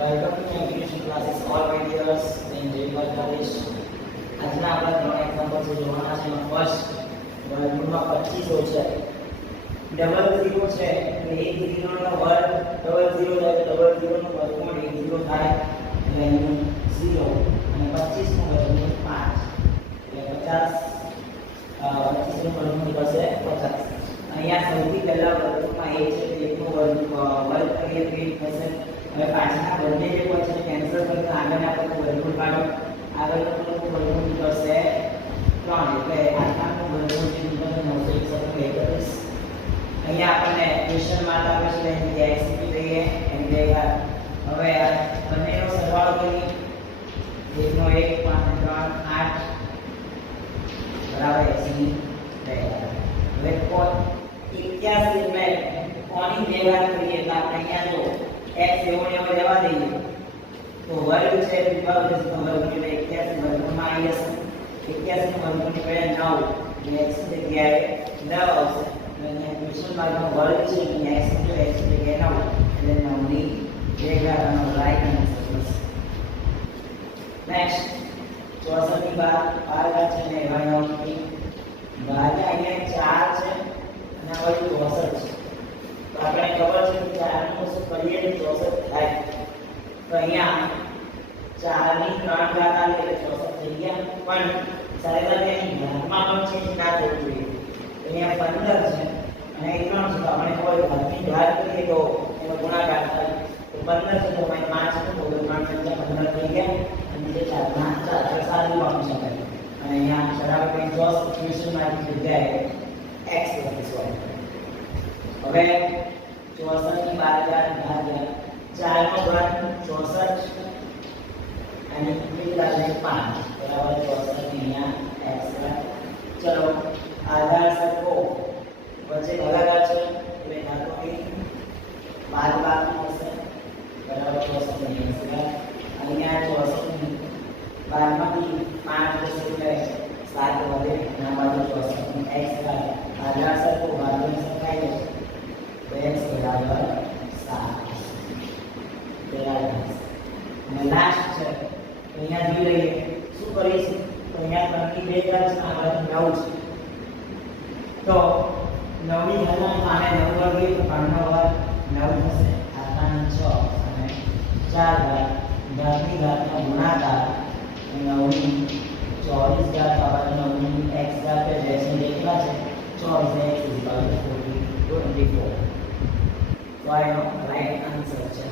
Welcome to Education Classes all my dears in Jaypal College. આજના આપણા ત્રણ example છે જોવાના છે. ફર્સ્ટ વર્ગમૂળમાં 25 છે. ડબલ 0 છે એટલે 1 0 નો વર્ગ ડબલ 0 થાય તો ડબલ 0 નો વર્ગમૂળ 1 0 થાય એટલે એનું 0 અને 25 નો વર્ગમૂળ 5 એટલે 50 25 નો વર્ગમૂળ થશે 50. અહીંયા સૌથી પહેલા વર્ગમૂળમાં 1 છે તો 1 નો વર્ગ કરીએ તો 1 થશે. હવે પાછળના બંને જે કોઈ છે કેન્સલ કરીને આગળના પર વર્ગમૂળ કાઢો. આગળનું વર્ગમૂળ થશે 3 એટલે આખાનું વર્ગમૂળ જે નીકળે 931. અહીંયા આપણને ક્વેશ્ચન માર્ક આપે છે એની જગ્યાએ x લઈએ એની જગ્યાએ હવે આ બંનેનો સરવાળો કરીએ. 1 નો 1 5 3 8 બરાબર 80 હવે 81 એટલે કોની બે વાત કરીએ એટલે આપણે અહીંયા જો x એવો ને એવો જવા દઈએ તો વર્ગ છે વિભાગ છે તો વર્ગ એટલે 81 વર્ગમાં આવી જશે. 81 નો વર્ગ એટલે 9 એટલે x ની જગ્યાએ 9 આવશે. અને ક્વેશ્ચન માર્કનો વર્ગ છે એટલે x ની જગ્યાએ 9 એટલે 9 ની જગ્યાએ આનો રાઈટ આન્સર થશે. નેક્સ્ટ 64 ની બાર છે ને એવા નોટની ભાગ્યા અહીંયા 4 છે અને આ બાજુ 64 છે. તો આપણે ખબર છે કે 4 નું શું કરીએ તો 64 થાય. તો અહીંયા 4 ની 3 ઘાત આવે એટલે 64 થઈ ગયા. પણ સરેરાશ એની ઘાતમાં પણ ચેન્જ ના થવું જોઈએ. અહીંયા 15 છે અને 3 છે તો આપણે ખબર છે ઘાતની ઘાત કરીએ તો એનો ગુણાકાર થાય. તો 15 છે તો 5 છે તો 3 × 15 થઈ ગયા અને જે 4 ના 4 સારું આપી શકાય. અને અહીંયા બરાબર કંઈ જોસ ક્વેશ્ચન માર્કની જગ્યાએ x લખીશું. હવે 64 ની 12 ભાગ્યા 4 નો ઘાત 64 અને કેટલી લાગે 5 બરાબર 64 ની અહીંયા x ચલો આધાર સરખો વચ્ચે ભાગાકાર છે એટલે ઘાતોની બાદબાકી થશે બરાબર 64 ની અહીંયા 64 ની 12 માંથી 5 જશે એટલે 7 વધે અને આ બાજુ 64 ની x આધાર સરખો બાદબાકી સરખાઈ જશે તો x બરાબર 7 અને લાસ્ટ છે અહીંયા જોઈ લઈએ શું કરીશું. તો અહીંયા 3 ની 2 ઘાત છે આગળ 9 છે તો 9 ની ઘાતમાં આને 9 વર્ગ લઈએ તો 3 નો વર્ગ 9 થશે. આખાના 6 અને 4 ઘાતની ઘાતનો ગુણાકાર 9 ની 24 ઘાત આવે 9 ની x ઘાત છે જે કેટલા છે 24 x = 24. તો આનો રાઈટ આન્સર છે.